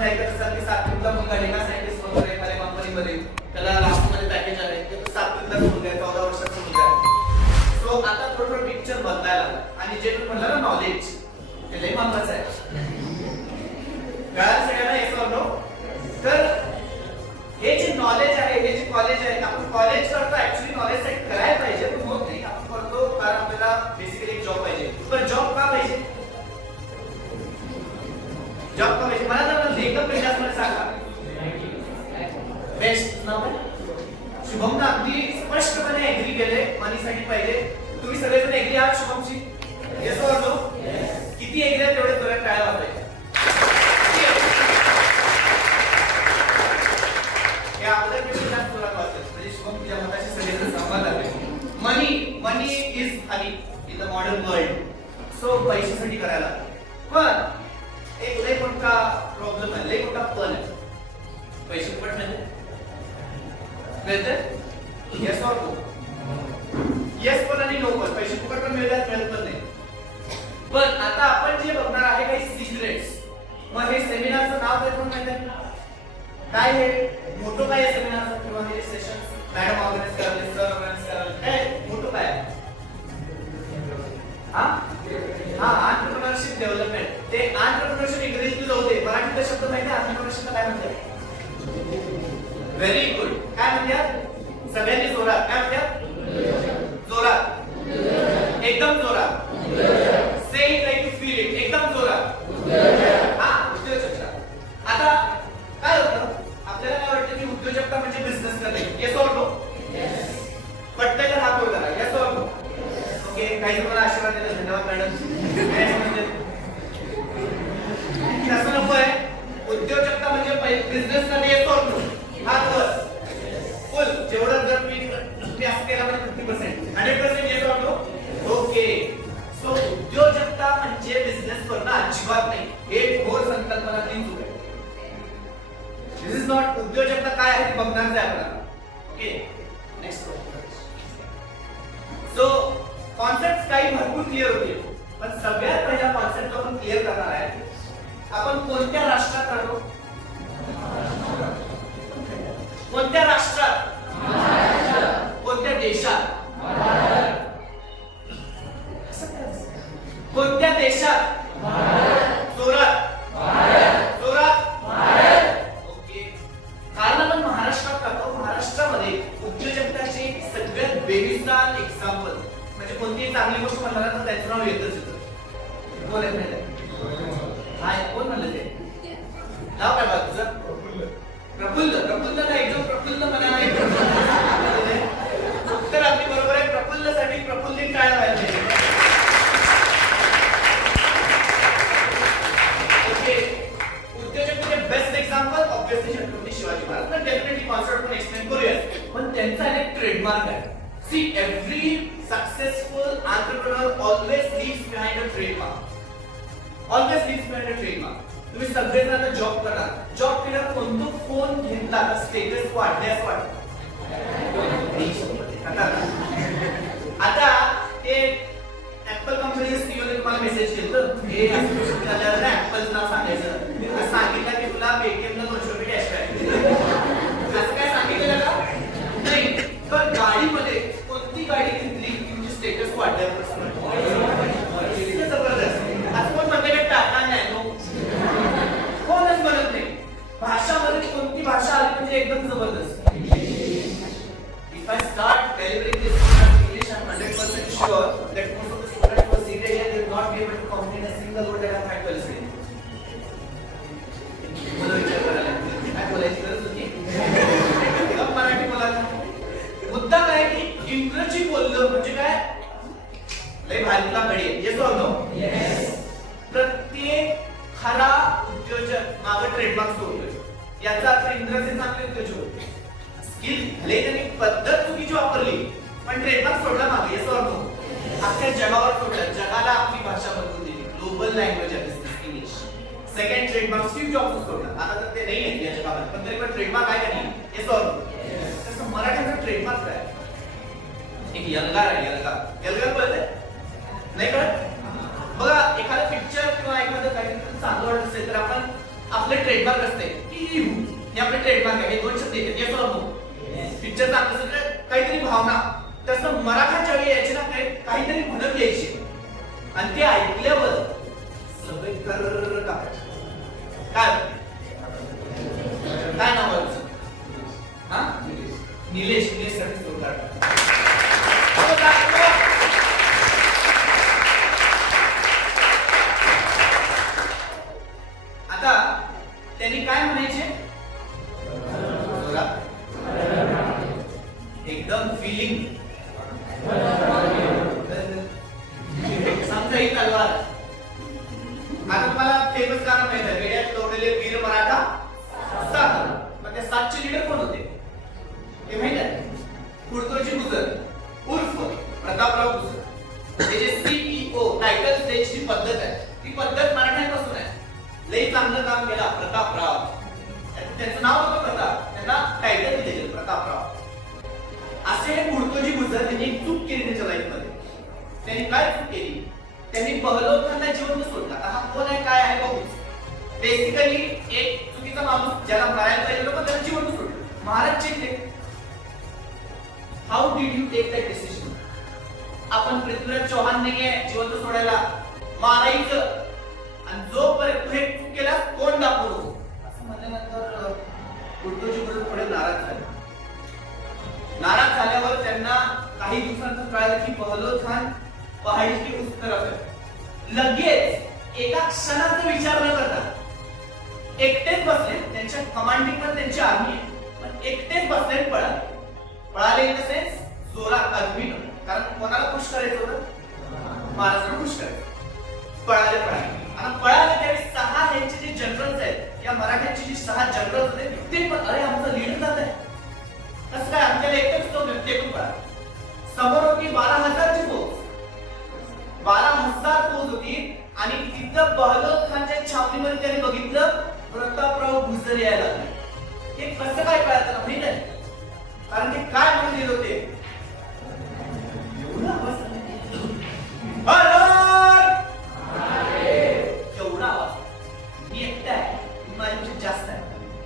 तुम्ही ऐकत असाल की सातवीतला मुलगा डेटा सायंटिस्ट वगैरे एखाद्या कंपनीमध्ये त्याला लास्ट मध्ये पॅकेज आहे ते सातवीतला मुलगा आहे 14 वर्षाचा मुलगा आहे. सो आता थोडं पिक्चर बदलायला लागला आणि जे तुम्ही म्हणला ना नॉलेज ते लय महत्त्वाचं आहे. कळालं सगळ्यांना येस ऑर नो? तर हे जे नॉलेज आहे हे जे कॉलेज आहे आपण कॉलेज करतो ऍक्च्युअली नॉलेज सेट करायला पाहिजे पण होत नाही. आपण करतो कारण आपल्याला बेसिकली एक जॉब पाहिजे. पण जॉब का पाहिजे? जॉब का पाहिजे? मला तर लेखक पेजासमध्ये सांगा. बेस्ट नाव आहे शुभम ना अगदी स्पष्टपणे एग्री केले मनीसाठी पाहिजे. तुम्ही सगळेजण एग्री आहात शुभमशी? Yes or no? किती एग्री आहे तेवढे थोड्या टाळ्या वाजवायच्या. Money is honey in the modern world. So पैशासाठी करायला पण एक लय मोठा प्रॉब्लेम आहे, लय मोठा पण आहे. पैसे फुकट मिळते? Yes or no? येस पण आणि नो पण. पैसे फुकट पण मिळतात मिळत पण नाही. पण आता आपण जे बघणार आहे काही सिक्रेट्स. मग हे सेमिनारचं नाव काय कोण माहिती आहे? काय हे मोठं काय आहे सेमिनारचं किंवा हे सेशन मॅडम ऑर्गनाइज करायला सर ऑर्गनाइज करायला काय मोठं काय आहे? Entrepreneurship development. ते एंटरप्रेन्योरशिप इंग्रजीत जाऊ दे, मराठीत शब्द माहिती आहे एंटरप्रेन्योरशिप काय म्हणतात? Very good. काय म्हणतात? सगळ्यांनी जोरात. काय म्हणतात? जोरात. एकदम जोरात. Say it like you feel it. एकदम जोरात. उद्योजकता. आता काय होतं आपल्याला काय वाटतं की उद्योजकता म्हणजे बिझनेस करणे. Yes or no? पटतंय तर हात वर करा. Yes or no? ओके. काही जणांना आशीर्वाद दिला. धन्यवाद मॅडम. असं नको आहे. उद्योजकता म्हणजे बिझनेस करणे. Yes or no? हात वर. फुल. जेवढं जर तुम्ही असं केला म्हणजे 50%. 100% yes or no? Okay. So उद्योजकता म्हणजे बिझनेस करणं अजिबात नाही. हे घोर संकल्पनातली चूक आहे. दिस इज नॉट. उद्योजकता काय आहे ते बघणार आहे आपल्याला. ओके. नेक्स्ट. सो कॉन्सेप्ट काही भरपूर क्लिअर होते पण सगळ्यात पहिला कॉन्सेप्ट आपण क्लिअर करणार आहे आपण कोणत्या राष्ट्रात राहतो? कोणत्या राष्ट्रात? कोणत्या देशात? कोणत्या देशात? जोरात. जोरात. ओके. कारण आपण महाराष्ट्रात राहतो. महाराष्ट्रामध्ये उद्योजकताची सगळ्यात बेमिसाल एक्झाम्पल म्हणजे कोणतीही चांगली गोष्ट म्हणणार तर त्याचं नाव येतच येतं. कोण आहे माहिती आहे? हाय कोण म्हणलं ते? नाव काय बघ तुझं? प्रफुल्ल. प्रफुल्ल का एकदम प्रफुल्ल म्हणा. उत्तर आपली बरोबर आहे. प्रफुल्लसाठी प्रफुल्लित काय व्हायला पाहिजे? ओके. उद्योजकतेचे best example obviously Chhatrapati Shivaji Maharaj. पण डेफिनेटली कॉन्सेप्ट पण एक्सप्लेन करूया. पण त्यांचा एक ट्रेडमार्क आहे. See, every successful entrepreneur always leaves behind a trademark. Always leaves behind a trademark. तुम्ही सगळेजण आता जॉब करा. जॉब केल्यावर कोणतो फोन घेतला तर स्टेटस वाढण्यास वाढतं. आता ते ऍपल कंपनीचे सीईओ ने तुम्हाला मेसेज केलं हे असं झाल्यावर ऍपलचं नाव सांगायचं. सांगितलं की तुला पेटीएमला 200 रुपये कॅशबॅक. असं काय सांगितलं का? नाही. पण गाडीमध्ये कोणती गाडी घेतली तुमची स्टेटस वाढल्यापासून जबरदस्त. असं कोण म्हणते का टाटा नॅनो? कोणच म्हणत नाही. भाषामध्ये कोणती भाषा आली म्हणजे एकदम जबरदस्त. If I start delivering this in English, I'm 100% sure that most of the students who are seated here they will not be able to comprehend a single word that I'm trying to say. मला विचार करायला काय बोलायची गरज होती? मराठी बोलायला. मुद्दा काय की इंग्रजी बोललं म्हणजे काय लय भारीला घडी. Yes or no? येस. प्रत्येक खरा उद्योजक मागे ट्रेडमार्क सोडतोय. याचा अर्थ इंग्रजी चांगले उद्योजक होते. स्किल भले त्यांनी पद्धत चुकीची वापरली पण ट्रेडमार्क सोडला मागे. Yes or no? अख्ख्या जगावर सोडलं. जगाला आपली भाषा बनवून दिली. ग्लोबल लँग्वेज आहे English. Second trademark Steve Jobs सोडला. आता तर ते नाही आहे या जगामध्ये पण तरी पण ट्रेडमार्क आहे का नाही? Yes or no? तसं मराठीचा ट्रेडमार्क काय? एक यलगार आहे. यलगार. यलगार कळते? नाही कळत? बघा एखादा पिक्चर किंवा एखादं काहीतरी चांगलं वाटत असेल तर आपण आपलं ट्रेडमार्क असते की हे आपलं ट्रेडमार्क आहे. हे दोन शब्द येतात येस और नो. पिक्चरचा सगळं काहीतरी भावना तसं मराठाच्या वेळी यायची ना काहीतरी म्हणत यायची आणि ते ऐकल्यावर सगळे कर काय काय नाव आहे तुझं? हा निलेश. निलेश साठी जोरदार. आता त्यांनी काय म्हणायचे एकदम फिलिंग समजा ही तलवार. आता तुम्हाला फेमस गाणं माहित आहे वेड्यात तोडलेले वीर मराठा सात. मग त्या सातचे लीडर कोण होते हे माहित आहे? कुडतोजी गुजर उर्फ प्रतापराव गुजर. त्याचे सीईओ टायटल द्यायची पद्धत आहे ती पद्धत मराठ्यांपासून आहे. लई चांगलं काम केला प्रतापराव. त्यांचं नाव होतं प्रताप. त्यांना टायटल दिले प्रतापराव. असे हे कुडतोजी गुजर त्यांनी एक चूक केली त्यांच्या लाईफ मध्ये. त्यांनी काय चूक केली? त्यांनी बहलोखांना जिवंत सोडला. हा कोण आहे काय आहे बघू. बेसिकली एक चुकीचा माणूस ज्याला मारायला पाहिजे होतं त्याला जिवंत सोडलं. महाराज चिडले. How did you take that decision? आपण पृथ्वीराज चौहान नाहीये जिवंत सोडायला मारायचं आणि जोपर्यंत तू हे चूक केला कोण दाखवू असं म्हणल्यानंतर कुडतोजी गुजर थोडे नाराज झाले. नाराज झाल्यावर त्यांना काही दिवसांचं कळालं की बहलोखान पहाडीची उच्च तरफ आहे. लगेच एका क्षणाचा विचार न करता एकटेच बसले. त्यांच्या कमांडिंग मध्ये त्यांची आर्मी आहे पण एकटेच बसले पळाले. पळाले इन द सेन्स जोरात आर्मीनं. कारण कोणाला खुश करायचं होतं? महाराष्ट्राला खुश करायचं. पळाले आणि पळाले त्यावेळी 6 यांचे जे जनरल्स आहेत या मराठ्यांचे जे 6 जनरल्स होते ते पण अरे आमचा लीडर जात आहे कसं काय आमच्याला एकच तो ते पण पळा. समोर होती 12,000ची फौज. 12,000 फौज होती आणि तिथं बहलोखांच्या छावणीमध्ये त्याने बघितलं प्रतापराव गुजर यायला लागले. हे कसं काय कळलं त्याला माहित आहे? कारण ते काय म्हणून गेले होते एवढा आवाज एवढा आवाज. मी एकटा आहे माझ्यापेक्षा जास्त आहे.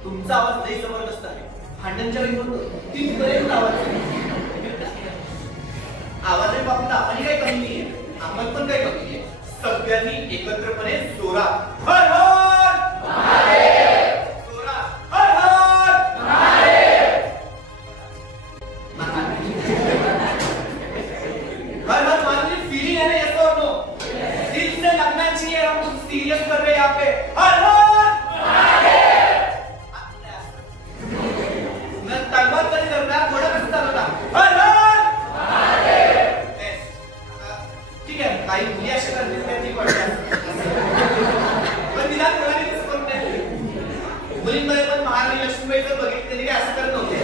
तुमचा आवाज लई जबरदस्त आहे. भांडणच्या वेळी बोलतो तिथपर्यंत आवाज आवाजाच्या बाबतीत आपण काही कमी नाहीये. आपण पण काही कमी नाहीये. सगळ्यांनी एकत्रपणे जोरात हर हर महादेव. जोरात हर हर महादेव. हर हर महादेव फीलिंग है ना yes or no? दिल से लगना चाहिए. हम कुछ सीरियस कर रहे हैं यहाँ पे. हर हर महादेव. मैं तलवार करी करना थोड़ा कसं चालवता हर हर महादेव. ठीक आहे काही मुली अशा करतील काय ती पडतात पण तिला कोणाने तसं करून नाही. मुलींमध्ये पण महाराणी लक्ष्मीबाईचं बघितलं त्यांनी काय असं करत नव्हते.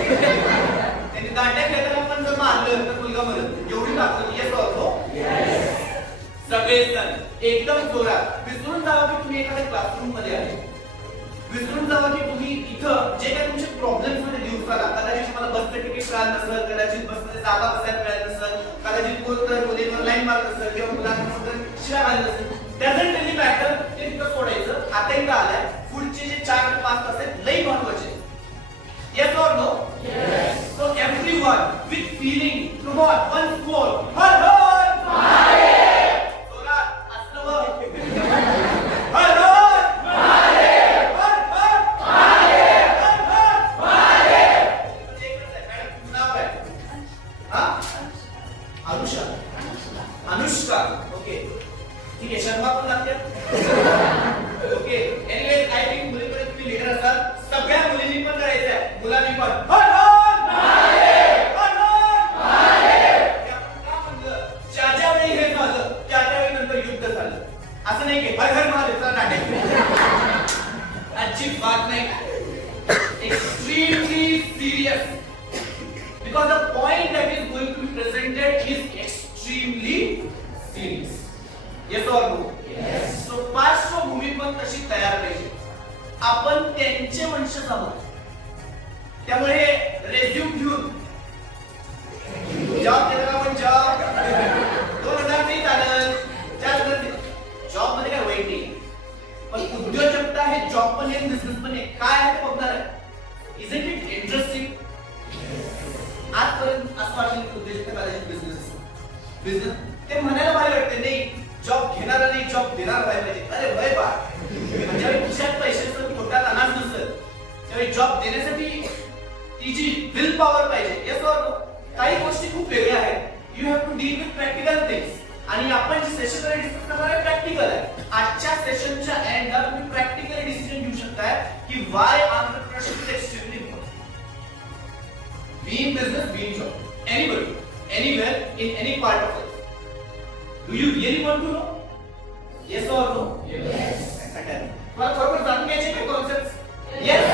त्यांनी दांड्या खेळताना पण जर मारलं तर मुलगा मरत एवढी लागतं. येस होतो सगळेजण एकदम जोरात. विसरून जावा की तुम्ही एखाद्या क्लासरूम मध्ये आले. विसरून जावा की तुम्ही इथं जे काही तुमचे प्रॉब्लेम्स मध्ये दिवसाला कदाचित तुम्हाला बसचं तिकीट मिळालं नसेल, कदाचित बसमध्ये जागा बसायला मिळाली नसेल, कदाचित कोणतं मुलींवर लाईन मारत असेल किंवा मुलांना शिव्या घालत असेल. Doesn't relief matter. ते तिथं सोडायचं. आता इथं आलाय पुढचे जे 4 ते 5 तास आहेत लई महत्त्वाचे. Yes or no? Yes. So everyone with feeling come on once more Har Har Mahadev. जोरात असलं हर हर महादेव. हर हर महादेव. हर हर महादेव. एकच आहे मॅडम तुमचं नाव काय? हा अनुषा. अनुष्का. ओके ठीक आहे. शर्मा पण लागते. ओके एनिवेज आय थिंक मुलीकडे तुम्ही लीडर असाल. सगळ्या मुलींनी पण करायचं आहे मुलांनी पण हर हर महादेव. हर हर महादेव. का म्हणलं ज्या वेळी हे झालं त्या वेळी नंतर युद्ध झालं. असं नाही की हर हर महादेवचा नाटक अजिबात नाही. Extremely serious because the point that is going to be presented is extremely serious. Yes or no? Yes. So पार्श्वभूमी पण तशी तयार पाहिजे. आपण त्यांचे वंशज आहोत त्यामुळे रेझ्यूम घेऊन जॉब देताना आपण जॉब 2000 नाही चालत. जॉब मध्ये काय वाईट नाही. पण उद्योजकता हे जॉब पण आहे बिझनेस पण आहे. काय आहे ते बघणार आहे. Is it interesting? आजपर्यंत असं वाटलं की उद्योजकता कदाचित बिझनेस ते म्हणायला भारी वाटते, नाही जॉब घेणारा नाही जॉब देणार व्हायला पाहिजे. अरे वय बा, म्हणजे खिशात पैशाचं पोटात अनाज नसेल त्यावेळी जॉब देण्यासाठी ती जी विल पॉवर पाहिजे. Yes or no? काही गोष्टी खूप वेगळ्या आहेत. You have to deal with practical things. आणि आपण जे सेशन मध्ये डिस्कस करणार आहे प्रॅक्टिकल आहे. आजच्या सेशनच्या एंडला तुम्ही प्रॅक्टिकली डिसिजन घेऊ शकताय की why entrepreneurship is extremely important. Be in business, be in job, anybody, anywhere, in any part of life. Do you really want to know? Yes or no? Yes. मला थोडं जाणून घ्यायचे का कॉन्सेप्ट्स? येस.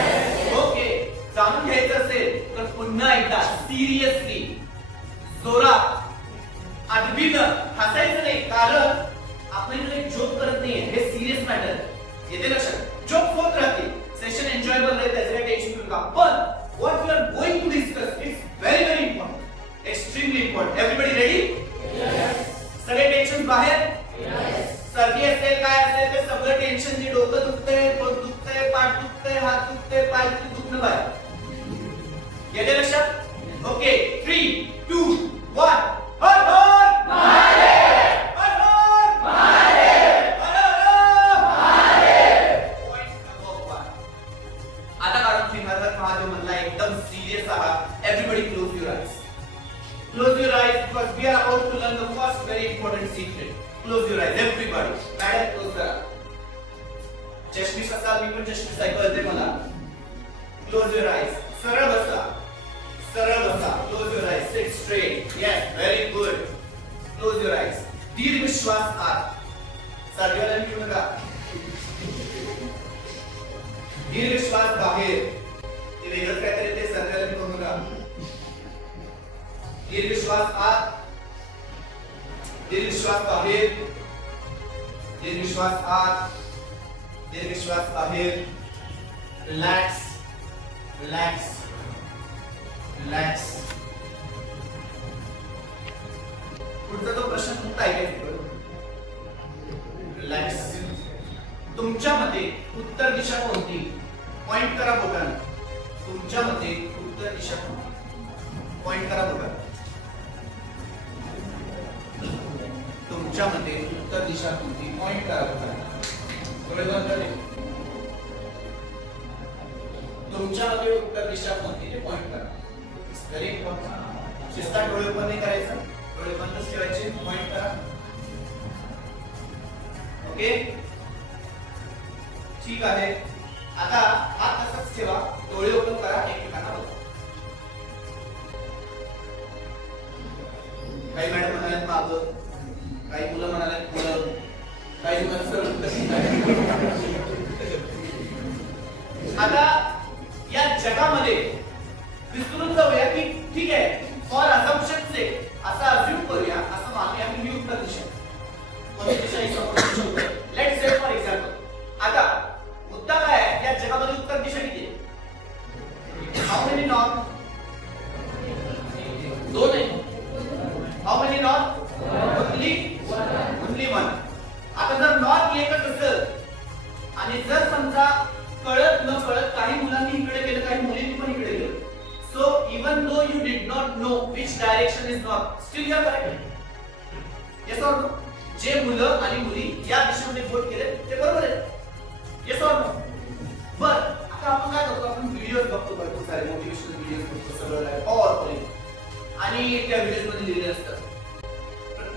ओके. जाणून घ्यायचं असेल तर पुन्हा एकदा सिरियसली जोरात अदबीनं हसायचं नाही, कारण आपण इथे जोक करत नाहीये. हे सिरियस मॅटर येते लक्षात. जोक होत राहते, सेशन एन्जॉयबल राहते, त्याचे टेन्शन घेऊ नका. पण what we are going to discuss is very very important, extremely important. Everybody ready? Yes. सगळे टेन्शन बाहेर? यस. सर्दी असेल काय असेल ते सगळं टेन्शन, जे डोकं दुखतंय, पोट दुखतंय, पाठ दुखतंय, हात दुखतंय, पाय दुखणं बाहेर. येते लक्षात? ओके. 3, 2, 1. हर हर महादेव. हर हर महादेव. हर हर महादेव. आता कारण तुम्ही हर हर महादेव म्हणला, एकदम सिरियस आहात. Everybody close your eyes. Close your eyes because we are about to learn the first very important secret. Close your eyes, everybody. Madam, close करा. चष्मीस असाल, मी पण चष्मीस आहे, कळते मला. Close your eyes. सरळ बसा. सरळ बसा. Close your eyes. Sit straight. Yes, very good. Close your eyes. दीर्घ श्वास आत. सर्वांना घेऊ नका. दीर्घ श्वास बाहेर. ते वेगळं काहीतरी ते सर्वांना घेऊ नका. दीर्घ श्वास आत, दीर्घ श्वास बाहेर, दीर्घ श्वास आत, दीर्घ श्वास बाहेर. Relax, relax, relax. पुढचा जो प्रश्न तुमचा ऐकायचा. रिलॅक्स. तुमच्या मते उत्तर दिशा कोणती? पॉइंट करा बोटाने. तुमच्या मते उत्तर दिशा कोणती? पॉइंट करा बोटाने. तुमच्या मते उत्तर दिशा कोणती? पॉइंट करा बोटाने. डोळे बंद करा. तुमच्या मते उत्तर दिशा कोणती ते पॉइंट करा. Very important. शिस्तात डोळे बंद नाही करायचं, डोळे बंदच ठेवायचे. पॉइंट करा. ओके, ठीक आहे. आता हात तसाच ठेवा, डोळे ओपन करा, एकमेकांना बघा. काही मॅडम म्हणाल्यात मागं, काही मुलं म्हणाल्यात पुढं, काही मुलं सरळ. आता या जगामध्ये विसरून जाऊया की ठीक आहे, फॉर अझम्पशन से असं अज्यूम करूया, असं मानूया की ही उत्तर दिशा. कोणती दिशा ही समोरची उत्तर. Let's say for example. आता मुद्दा काय आहे, या जगामध्ये उत्तर दिशा किती आहे? How many north? दोन आहे. How many north? Only one. आता जर नॉर्थ एकच असेल आणि जर समजा कळत न कळत काही मुलांनी इकडे गेलं, काही मुलींनी पण इकडे गेलं, so even though you did not know which direction is north, still you are correct. Yes or no? जे मुलं आणि मुली या दिशेमध्ये बोट केले ते बरोबर आहे. Yes or no? बर, आता आपण काय करतो, आपण व्हिडिओज बघतो, भरपूर सारे मोटिवेशनल व्हिडिओज बघतो, सगळं पॉवरफुल, आणि त्या व्हिडिओज मध्ये लिहिलेलं असतं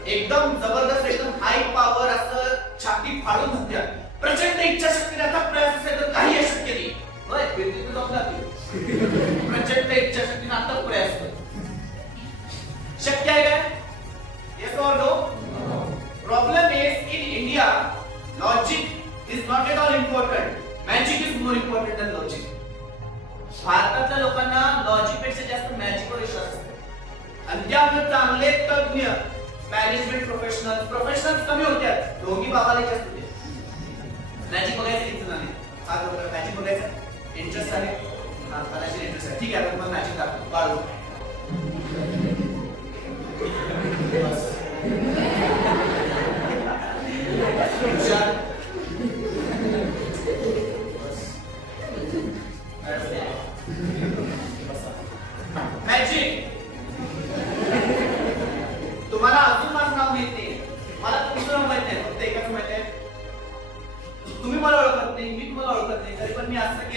एकदम जबरदस्त, एकदम हाय पॉवर, असं छाती फाडून म्हणतात, प्रचंड इच्छाशक्तीने आता प्रयास असेल तर काही अशक्य नाही. होय, बिल्डिंग जाऊन जाते. प्रचंड इच्छाशक्तीने आता प्रयास कर. शक्य आहे काय? Yes or no? Problem is in India logic is not at all important. Magic is more important than logic. भारतातल्या लोकांना लॉजिक पेक्षा जास्त मॅजिकवर विश्वास असतो, आणि त्यामुळे चांगले तज्ञ मॅनेजमेंट प्रोफेशनल्स कमी होत्यात, दोघी बाबाला जास्त होते. मॅजिक बघायचं इच्छा नाही. हा बरोबर, मॅजिक बघायचं इंटरेस्ट आहे. हा कदाचित इंटरेस्ट आहे. ठीक आहे, तुम्हाला मॅजिक दाखवतो. बाळू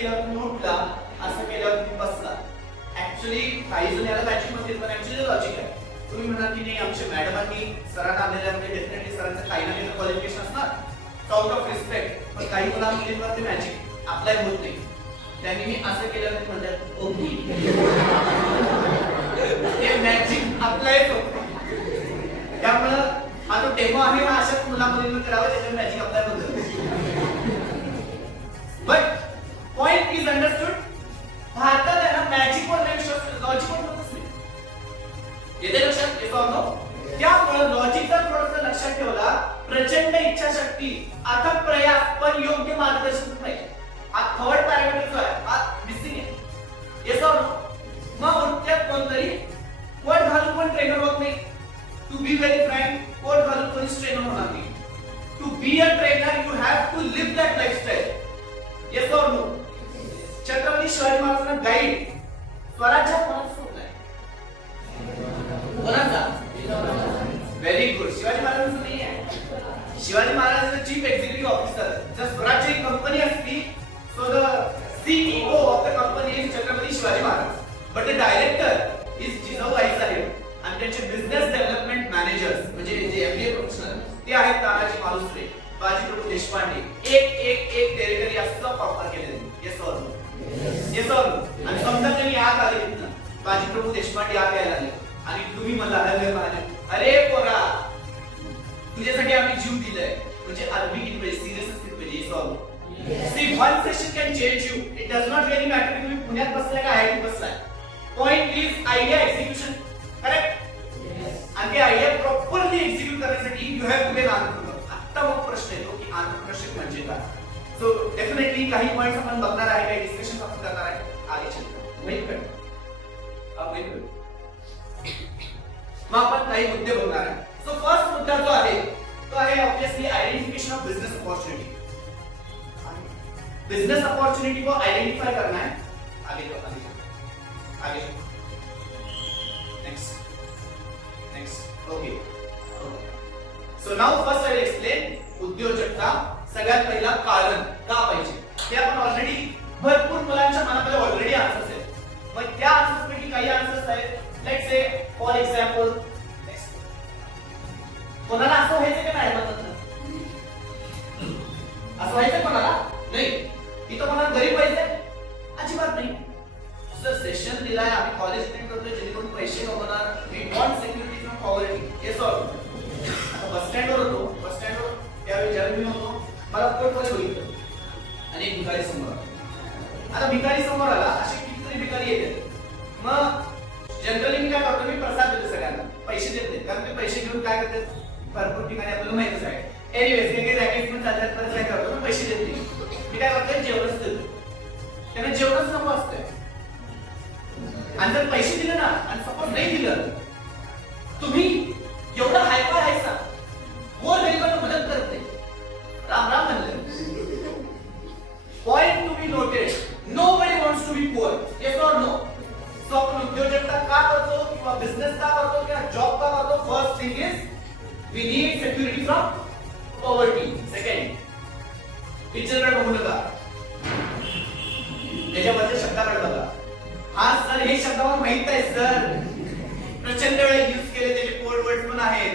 केल्यावर तुम्ही उठला, असं केल्यावर तुम्ही बसला. ऍक्च्युली काही जण याला मॅजिक म्हणतील, पण ऍक्च्युली लॉजिक आहे. तुम्ही म्हणाल की नाही आमच्या मॅडमांनी सरांना आणलेल्या म्हणजे डेफिनेटली सरांचं काही ना काही क्वालिफिकेशन असणार आउट ऑफ रिस्पेक्ट, पण काही मुलांवर ते मॅजिक अप्लाय होत नाही. त्यांनी मी असं केलं ते म्हणतात ओके हे मॅजिक अप्लाय होत. त्यामुळं हा जो डेमो आहे हा अशाच मुलांमध्ये करावा त्याच्यात मॅजिक अप्लाय होतं. But point is understood. भारतात आहे ना मॅजिक वर नाही लॉजिक वर होतच नाही. येते लक्षात येतो नो. त्यामुळे लॉजिकचा थोडंसं लक्षात ठेवला. प्रचंड इच्छाशक्ती, अथक प्रयास, पण योग्य मार्गदर्शन पाहिजे. हा थर्ड पॅरामीटर जो आहे हा मिसिंग आहे. येतो नो. मग उठत्यात कोणतरी कोट घालून पण ट्रेनर होत नाही. To be very frank, coat घालून कोणीच ट्रेनर होणार नाही. To be a trainer you have to live that lifestyle. Yes or no. Chhatrapati Shivaji महाराजांना गाईड स्वराज्य कोणाचा होता? कोणाचा? Very good. शिवाजी महाराजांचं नाही आहे. Shivaji Maharaj chief executive officer. जर स्वराज्य ही कंपनी असती so the CEO of the company is Chhatrapati Shivaji Maharaj. But the director is Jijaubai Saheb आणि त्यांचे बिझनेस डेव्हलपमेंट मॅनेजर्स म्हणजे जे एमबीए प्रोफेशनल ते आहेत तानाजी मालुसरे, बाजीप्रभू देशपांडे. एक डेरेकरी असं प्रॉपर केलेले. Yes or no. Yes or no. आणि समजा त्यांनी आग आले तिथं, बाजीप्रभू देशपांडे आग यायला लागले आणि तुम्ही म्हणाले अरे पोरा तुझ्यासाठी आम्ही जीव दिलाय म्हणजे आर्मी किती पाहिजे, सिरियस असतील पाहिजे. Yes or no. See one session can change you. It does not really matter की तुम्ही पुण्यात बसलाय का आयआयटी बसलाय. Point is idea execution. Correct. आणि ते आयडिया प्रॉपरली एक्झिक्यूट करण्यासाठी you have to be an entrepreneur. आता मग प्रश्न येतो की एंटरप्रेन्योरशिप म्हणजे काय. सो डेफिनेटली काही पॉइंट्स आपण बघणार आहे, काही डिस्कशन आपण करणार आहे. आगे चलते वेट कर. अब वेट कर. मग आपण काही मुद्दे बघणार आहे. सो फर्स्ट मुद्दा जो आहे तो आहे obviously identification of business opportunity. Business opportunity को आइडेंटिफाई करना है. आगे जाओ, आगे जाओ, आगे जाओ. Next. Okay. So now first I will explain उद्योजकता. सगळ्यात पहिला कारण का पाहिजे ते आपण ऑलरेडी भरपूर मुलांच्या मनामध्ये ऑलरेडी आन्सर्स आहेत. मग त्या आन्सर्स पैकी काही आन्सर्स आहेत. लेट्स से फॉर एक्झाम्पल कोणाला असं व्हायचं की मॅडम असं व्हायचं कोणाला नाही. इथं कोणाला गरीब व्हायचंय अजिबात नाही. सर सेशन दिलाय आम्ही कॉलेज अटेंड करतोय जेणेकरून पैसे कमवणार. We want security from poverty. Yes or no. आता बस स्टँडवर होतो. बस स्टँडवर त्यावेळी ज्यावेळी मी होतो मला कोटमध्ये बघितलं आणि एक भिकारी समोर आला. आता भिकारी समोर आला असे कितीतरी भिकारी येतात. मग जनरली मी काय करतो मी प्रसाद देतो सगळ्यांना, पैसे देत नाही. कारण ते पैसे घेऊन काय करतात भरपूर ठिकाणी आपल्याला माहितीच आहे. एनिवेज काही रॅकेट्स पण चालतात परत काय करतो मी पैसे देत नाही. मी काय करतोय जेवणच देतो. त्यांना जेवणच नको असतंय. आणि जर पैसे दिले ना आणि सपोज नाही दिलं तुम्ही एवढा हायफाय हायसा गोर गरिबांना मदत करत नाही. राम राम म्हणलं. Point to be noted. Nobody wants to be poor. Yes or no. So आपण उद्योजकता का करतो किंवा बिझनेस का करतो किंवा जॉब का करतो. First thing is we need security from poverty. Second पिक्चरकडे बघू नका, त्याच्यावरच्या शब्दाकडे बघा. हा सर हे शब्द मला माहित आहे सर, प्रचंड वेळा यूज केले, त्याचे कोड वर्ड्स पण आहेत.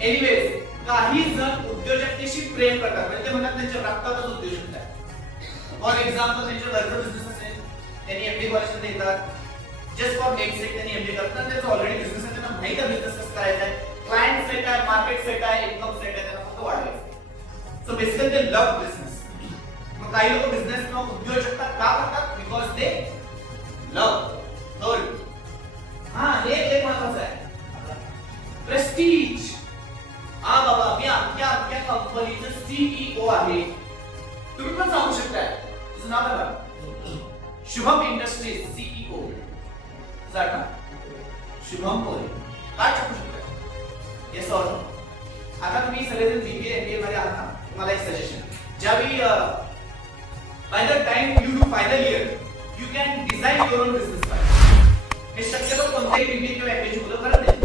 एनिवेज काही जण उद्योजकतेशी प्रेम करतात म्हणजे ते म्हणतात त्यांच्या रक्तातच उद्योजकता आहे. फॉर एक्झाम्पल त्यांच्या घरचा बिझनेस असेल त्यांनी एमडी कॉलेजमध्ये येतात. जस्ट फॉर नेम सेक त्यांनी एमडी करतात. त्यांचा ऑलरेडी बिझनेस आहे, त्यांना माहिती आहे बिझनेस कसं करायचा आहे. क्लायंट सेट आहे, मार्केट सेट आहे, इन्कम सेट आहे, त्यांना फक्त वाढवायचं. So basically they love business. मग काही लोक बिझनेस किंवा उद्योजकता का करतात बिकॉज दे लव्ह. थर्ड हे महत्वाचं आहे प्रेस्टीज. हा बाबा मी आमच्या कंपनीचं सीईओ आहे. तुम्ही पण सांगू शकताय तुझं नाव आहे शुभम इंडस्ट्रीज सीईओ ना शुभम कोरे काय टाकू शकताय. Yes or no. आता तुम्ही सगळेजण बीबीए एमबीए मध्ये आहात ना, तुम्हाला एक सजेशन. ज्यावेळी by the time you do final year you can design your on business plan. हे शक्यतो कोणत्याही बीबीए किंवा एमबीए मुलं करत नाही.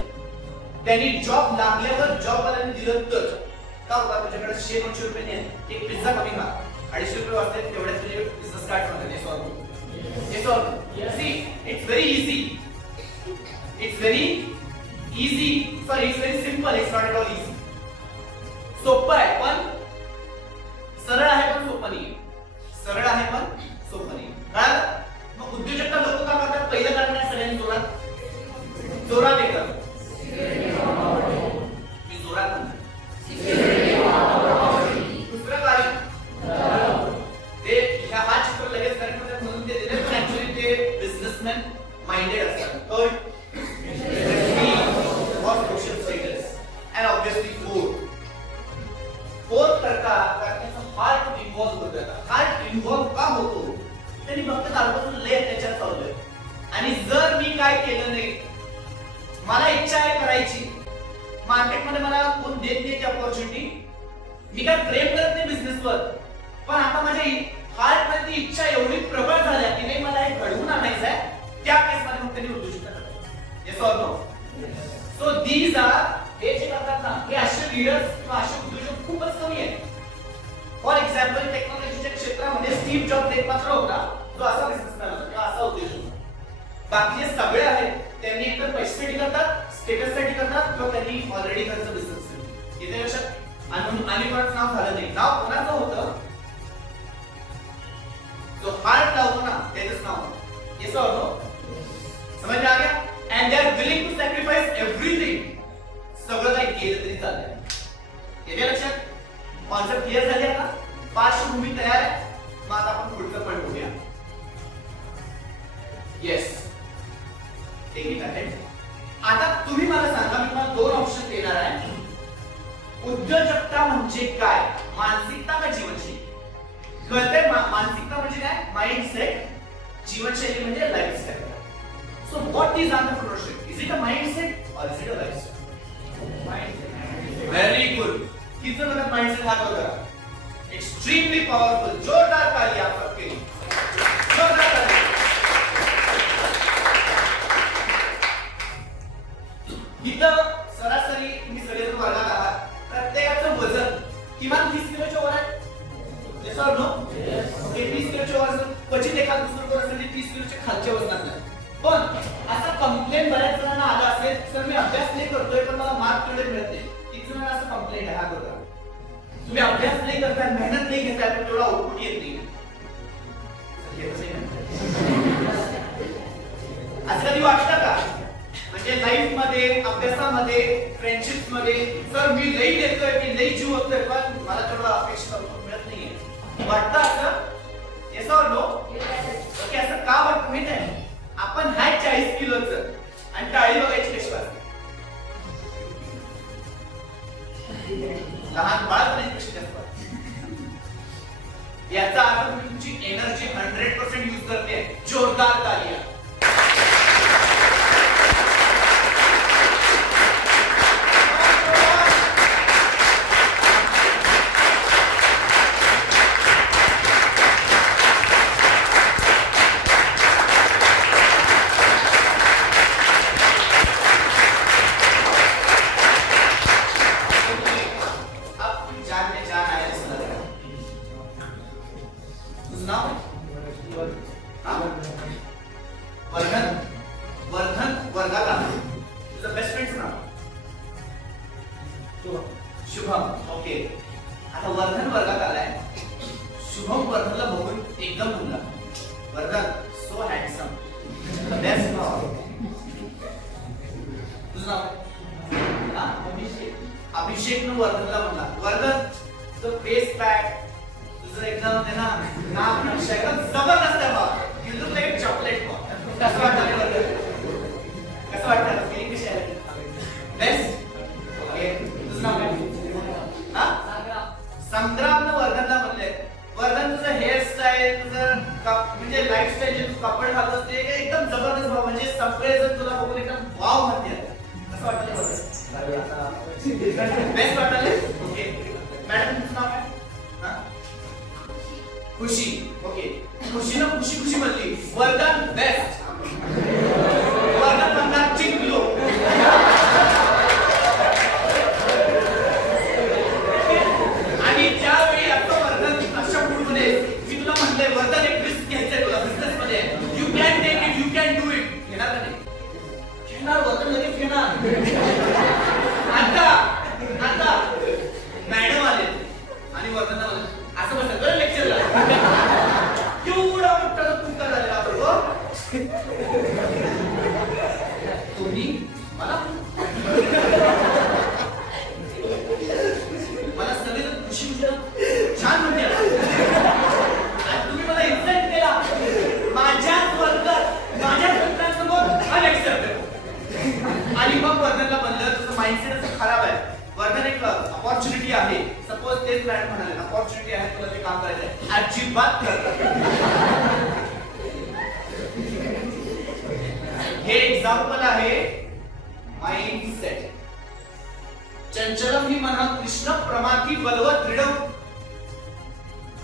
त्यांनी जॉब लागल्यावर जॉब वाल्यांनी दिलं तर का होता तुझ्याकडे 100-200 रुपये नाही एक पिझ्झा कमी खा ₹250 वाचते तेवढ्यात तुझे बिझनेस स्टार्ट होणार. Yes or no? Yes or no? See it's very easy. It's very easy. Sorry, it's very simple. It's not at all easy. सोपं आहे पण सरळ आहे पण सोपं नाही. सरळ आहे पण सोपं नाही. कारण मग उद्योजकता लोक का करतात? पहिलं कारण आहे सगळ्यांनी जोरात जोरात एकदा मी जोरात म्हणतो. दुसरं कारण ते हा चित्र लगेच करेक्ट होतात म्हणून ते दिले, पण ऍक्च्युअली ते बिझनेसमॅन माइंडेड असतात. Third social status and obviously fourth करण्याचा हार्ट इन्व्हॉल्व होतो. हार्ट इन्व्हॉल्व का होतो? त्यांनी फक्त कालपासून लय त्याच्यात चाललोय आणि जर मी काय केलं नाही, मला इच्छा आहे करायची, मार्केटमध्ये मला कोण देत नाही ती अपॉर्च्युनिटी, मी काय प्रेम करत नाही बिझनेसवर, पण आता माझ्या हार्ट मध्ये ती इच्छा एवढी प्रबळ झाली की नाही मला हे घडवून आणायचं आहे, त्या केसमध्ये मग त्यांनी उद्योजकता करतात. Yes or no? So these are, हे जे करतात ना, हे असे लीडर्स किंवा असे उद्योजक खूपच कमी आहेत. फॉर एक्झाम्पल टेक्नॉलॉजीच्या क्षेत्रामध्ये स्टीव्ह जॉब्स एक मात्र होता जो असा बिझनेसमॅन होता किंवा असा उद्योजक होता. बाकीचे सगळे आहेत त्यांनी एकतर पैशासाठी करतात, स्टेटससाठी करतात, किंवा त्यांनी ऑलरेडी त्यांचा बिझनेस केला. इथे लक्षात आणि कोणाचं नाव झालं नाही. नाव कोणाचं होतं? जो हार्ट लावतो ना त्याचंच नाव होतं. Yes or no? समझ में आ गया? And they are willing to sacrifice everything. सगळं काही केलं तरी चालेल. येते लक्षात? कॉन्सेप्ट क्लिअर झाली आता? पार्श्वभूमी तयार आहे. मग आता आपण पुढचं पण बघूया. Yes, take it ahead. आता तुम्ही मला सांगा, मी तुम्हाला दोन ऑप्शन देणार आहे. उद्योजकता म्हणजे काय? मानसिकता का जीवनशैली? कळतंय? मानसिकता म्हणजे काय? माइंडसेट. जीवनशैली म्हणजे lifestyle. So what is entrepreneurship? Is it a mindset or is it a lifestyle? Mindset. Very good. कितना मतलब माइंडसेट हाथ होगा? Extremely powerful. जोरदार ताली आप सबके लिए. जोरदार ताली. इथं सरासरी तुम्ही सगळेजण वर्गात आहात. प्रत्येकाचं वजन किमान 30 किलोच्या वर आहे. Yes or no? ओके, 30 किलोच्या वर असेल. क्वचित एखाद दुसरं कोण असेल 30 किलोच्या खालच्या वजनात आहे. पण असा कंप्लेंट बऱ्याच जणांना आला असेल, सर मी अभ्यास नाही करतोय पण मला मार्क तेवढे मिळत नाही. किती जणांना असं कंप्लेंट आहे? हा बघा, तुम्ही अभ्यास नाही करताय, मेहनत नाही घेताय, पण तेवढा आउटपुट येत नाही. असं कधी वाटतं का? म्हणजे लाईफ मध्ये, अभ्यासामध्ये, फ्रेंडशिप मध्ये, सर मी लई देतोय, मी लई जीव होतोय, पण मला तेवढा अपेक्षा मिळत नाहीये. वाटतं असं? Yes or no? ओके, असं का वाटतं माहित आहे? आपण हाय 40 किलोचं आणि टाळी बघायची कशी वाटते? लहान बाळ कशी जास्त वाटते? याचा अर्थ तुम्ही तुमची एनर्जी 100% यूज करते. जोरदार तालिया. शुभम. ओके, आता वर्धन वर्गात आलाय. शुभम वर्धनला बघून एकदम बोलला, वर्धन सो हँडसम, बेस्ट नाव. तुझं नाव? अभिषेक न वर्धनला म्हणला, वर्धन तुझं फेस पॅक, तुझं एकदम आहे ना नाक नक्षा एकदम जबरदस्त आहे बा. यू लुक लाईक चॉकलेट बा. कसं वाटतं वर्धन? कसं वाटतं? फिलिंग कशी आहे? बेस्ट. ओके, तुझं नाव काय? संग्रामनं वर्धनला म्हणले, वर्धन तुझं हेअरस्टाईल, तुझं म्हणजे लाईफस्टाईल, जे तू कपडे घालतोस ते एकदम जबरदस्त भाव, म्हणजे सगळेजण तुला बघून एकदम वाव म्हणतात. कसं वाटतं वर्धन? बेस्ट वाटलं? ओके, मॅडम तुझं नाव काय? खुशी. ओके, खुशीनं खुशी खुशी म्हणली, वर्धन बेस्ट. वर्धन म्हणतात चिंकलो. आणि ज्यावेळी आता वर्धन अशा मूडमध्ये असं बसायचं लेक्चरला. एवढा मोठा तुमचा झालेला बरोबर तुम्ही मला सगळेजण खुशी छान म्हणते. आणि तुम्ही मला इन्सल्ट केला माझ्या वर्गात माझ्या मित्रांसमोर अनएक्सेप्टेबल. आणि मग वर्धनला म्हणलं तुझं माइंडसेट असं खराब आहे. वर्धन एक अपॉर्च्युनिटी आहे. सपोज तेच मॅडम म्हणाले अपॉर्च्युनिटी आहे तुला ते काम करायचं आहे. अजिबात हे एक्झाम्पल आहे माइंडसेट. चंचलम ही म्हणा कृष्ण प्रमाथी बलवत दृढ.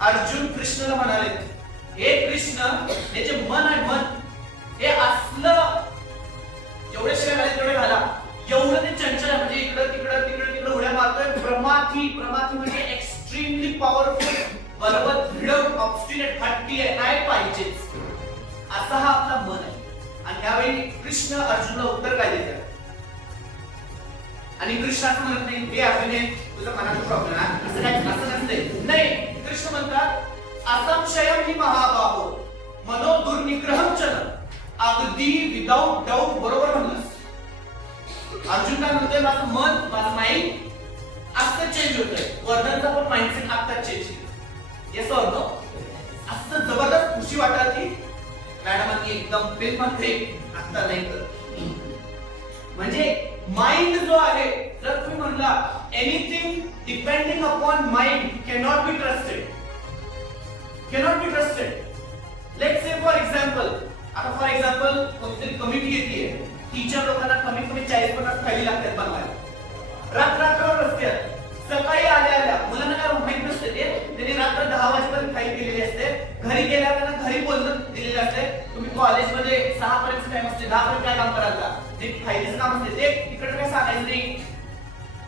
अर्जुन कृष्णाला म्हणाले हे कृष्ण याचे मन आहे मन हे असलं जेवढे शेर घाले तेवढे घाला. एवढं ते चंचल आहे म्हणजे इकडं तिकडं तिकडं तिकडं उड्या मारतोय. प्रमाथी प्रमाथी म्हणजे एक्स्ट्रीमली पॉवरफुल बलवत दृढ ऑब्स्टिनेट हट्टी आहे नाही पाहिजेच असा हा आपला मन आहे. आणि त्यावेळी कृष्ण अर्जुनला उत्तर काय देतात आणि कृष्ण असं म्हणत नाही हे अर्जुन तुझा मनाचा प्रॉब्लेम आहे असं काय असं नसते. नाही कृष्ण म्हणतात असंशयम ही महाबाहो मनो दुर्निग्रहम चल. अगदी विदाउट डाऊट बरोबर म्हणलंस. अर्जुन काय म्हणतोय माझं मन माझं माइंड आत्ता चेंज होतंय. वर्धनचा पण माइंडसेट आत्ता चेंज केलं. Yes or no. असं जबरदस्त खुशी वाटली मॅडमांनी एकदम फिल्ममध्ये आत्ता नाही करत. म्हणजे माइंड जो आहे जर तुम्ही म्हणला anything depending upon mind cannot be trusted. Cannot be trusted. Let's say for example आता फॉर एक्झाम्पल कोणतरी कमिटी येते. टीचर लोकांना कमीत कमी 40-50 फायली लागतात बनवायला. रात्र रस्त्यात सकाळी आल्या मुलांना काय माहित नसते ते त्यांनी रात्र 10 वाजेपर्यंत फाईल केलेली असते. घरी गेल्यावर घरी बोलणं दिलेलं असते. तुम्ही कॉलेजमध्ये 6 पर्यंत टाइम असते 10 पर्यंत काय काम करायला जे फायलीचं काम असते ते तिकडे काय सांगायचं नाही.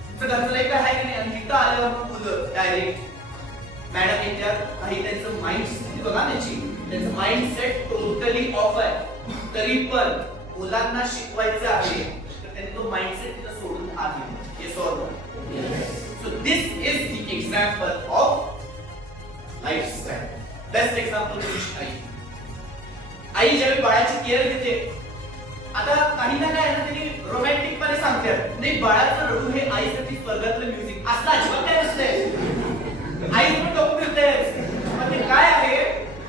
तुमचं घरचं लाईफ आहे की नाही. आणि तिथं आल्यावर मुलं डायरेक्ट मॅडम येतात काही त्यांचं माइंड स्थिती बघा त्यांचं माइंड सेट टोटली ऑफ आहे. तरी पण मुलांना शिकवायचं आहे तर त्यांनी तो माइंडसेट तिथं सोडून आले. Yes or no. So this is the example of lifestyle. Best example is आई. आई ज्यावेळी बाळाची केअर घेते आता काही ना काय ना त्यांनी रोमॅन्टिक पणे सांगतात नाही बाळाचं रडू हे आईसाठी स्वर्गातलं म्युझिक असलं अजिबात काय नसतंय. आई पण डोकं फिरतंय पण ते काय आहे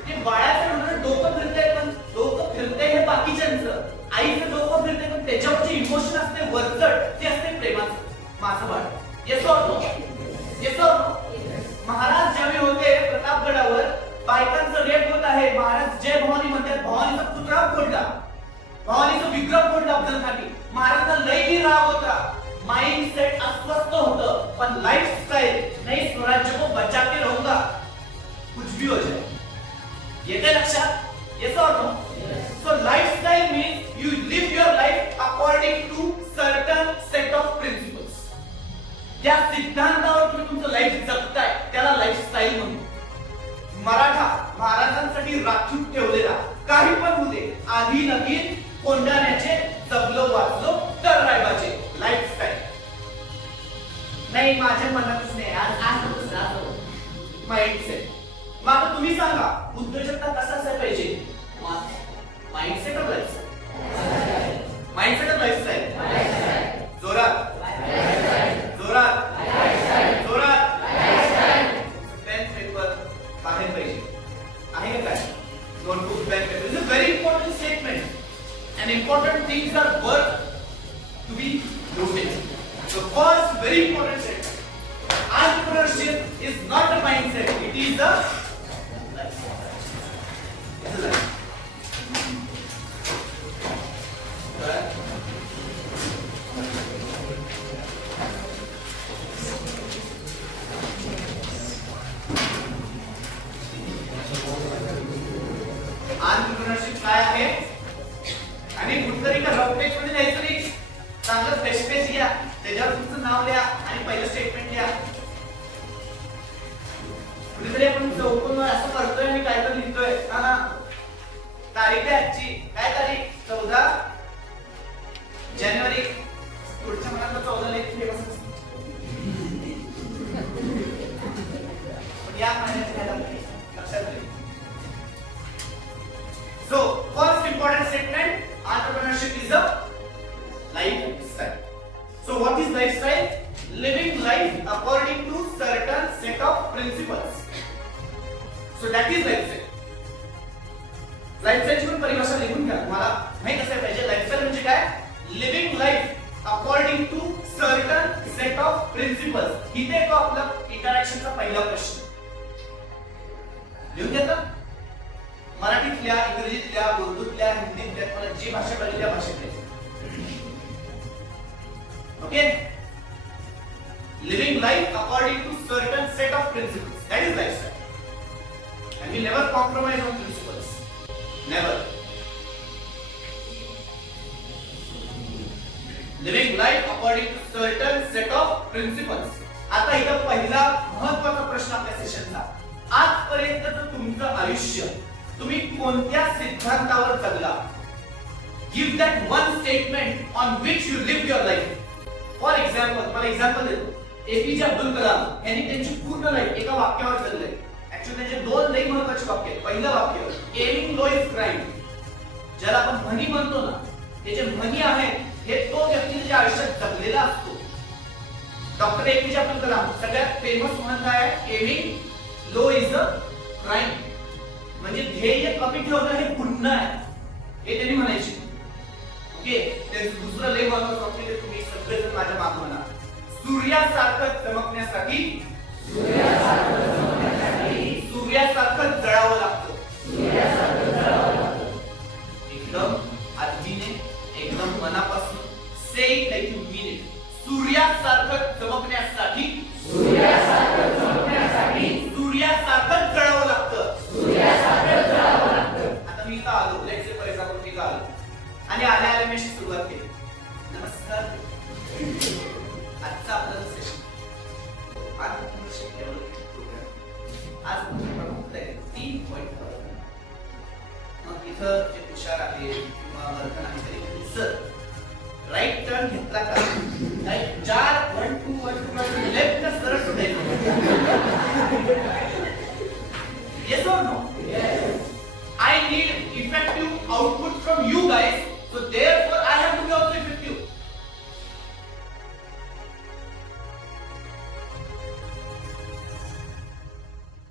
ते बाळाचं रडू डोकं फिरतंय पण डोकं फिरतंय हे बाकीच्यांचं. आईचं डोकं फिरतंय पण त्याच्यावरचे इमोशन असते वरचढ ते असते प्रेमाचं. माझं बाळ. Yes or no. Yes or no. Maharaj ज्यावेळी होते प्रतापगडावर बायकांचं रेप होत आहे. महाराज जय भवानी म्हणतात. भवानीचा पुतळा फोडला. भवानीचा विग्रह फोडला अफजलखानी. महाराजांना लई राग होता. माइंडसेट अस्वस्थ होतं पण लाइफस्टाइल नहीं स्वराज्य को बचा के रहूंगा कुछ भी हो जाए. येते लक्षात. Yes or no. So lifestyle means you live your life according to certain set of principles. त्या सिद्धांतावर तुम्ही तुमचं लाईफ जगताय त्याला लाईफस्टाईल म्हणतो. मराठा महाराजांसाठी राखीव ठेवलेला काही पण होऊ दे आधी लगीन कोंडाण्याचे जगलो वाचलो तर रायबाचे लाईफस्टाईल. नाही माझ्या मनातच नाही आज माइंडसेट. मग तुम्ही सांगा उद्योजकता कसा असायला पाहिजे. Mindset of lifestyle. Mindset of lifestyle. जोरात जोरात जोरात. पेन पेपर बाहेर पाहिजे आहे का काय. Notebook pen paper is a very important statement and important things are worth to be noted. So first very important statement. Entrepreneurship is not a mindset, it is a lifestyle. It's a life. Entrepreneurship काय आहे आणि कुठतरी का rough page मध्ये लिहायचं नाही. चांगलं fresh page घ्या त्याच्यावर तुमचं नाव लिहा आणि पहिलं स्टेटमेंट लिहा. कुठेतरी आपण चौकोन असं करतोय आणि काय तर लिहितोय. तारीख आहे आजची काय तारीख 14 जानेवारी. पुढच्या महिन्यात 14 लिहिते पण या महिन्यात घ्यायला पाहिजे. लक्षात ठेवा. So, first important statement, entrepreneurship is a lifestyle. So, what is lifestyle? Living life according to certain set of principles. So, that is lifestyle. Lifestyle ची पण परिभाषा लिहून घ्या. तुम्हाला माहित असायला पाहिजे लाईफस्टाईल म्हणजे काय? Living life according to certain set of principles. इथे येतो आपला इंटरॅक्शनचा पहिला प्रश्न. लिहून घेता? मराठीतल्या, इंग्रजीतल्या, उर्दूतल्या, हिंदीतल्या, तुम्हाला जी भाषा कळली त्या भाषेतल्या. Okay? Living life according to certain set of principles. That is lifestyle. And we never compromise on principles. Never. Living life according to certain set of principles. आता इथं पहिला महत्त्वाचा प्रश्न आपल्या सेशनचा. आजपर्यंतचं तुमचं आयुष्य तुम्ही कोणत्या सिद्धांतावर जगला? Give that one statement on which you live your life. For example, मला एक्झाम्पल देतो. एपीजे अब्दुल कलाम यांनी त्यांची पूर्ण लाईफ एका वाक्यावर जगले. ऍक्च्युअली त्यांचे दोन लई महत्त्वाचे वाक्य आहेत. पहिलं वाक्य एमिंग लो इज क्राइम. ज्याला आपण म्हणी म्हणतो ना, ते जे म्हणी आहेत हे तो व्यक्ती त्याच्या आयुष्यात जगलेला असतो. डॉक्टर एपीजे अब्दुल कलाम सगळ्यात फेमस म्हण काय आहे? Aiming low is a crime. म्हणजे ध्येय कमी ठेवणं हे गुन्हा आहे हे त्यांनी म्हणायचे. ओके, ते दुसरं लय महत्त्वाचं वाक्य ते तुम्ही सगळेजण माझ्या मागे म्हणा. सूर्यासारखं चमकण्यासाठी सूर्यासारखं जळावं लागतं. एकदम आजीने एकदम मनापासून say it like you mean it. सूर्यासारखं चमकण्यासाठी सूर्यासारखं जळावं लागतं. आता मी इथं आलो, लेट्स से फॉर एक्झाम्पल मी इथं आलो आणि आल्या आल्या मी सुरुवात केली. नमस्कार, आजचा आपलं सेशन आज प्रमुख 3 पॉइंट. मग इथं जे तुषार आहे किंवा वर्धन आहे सर राईट टर्न घेतला का? लाईक 4 1 2 1 2 लेफ्ट ना सरळ सोडायचं. Yes or no? Yes. I need effective output from you guys. So therefore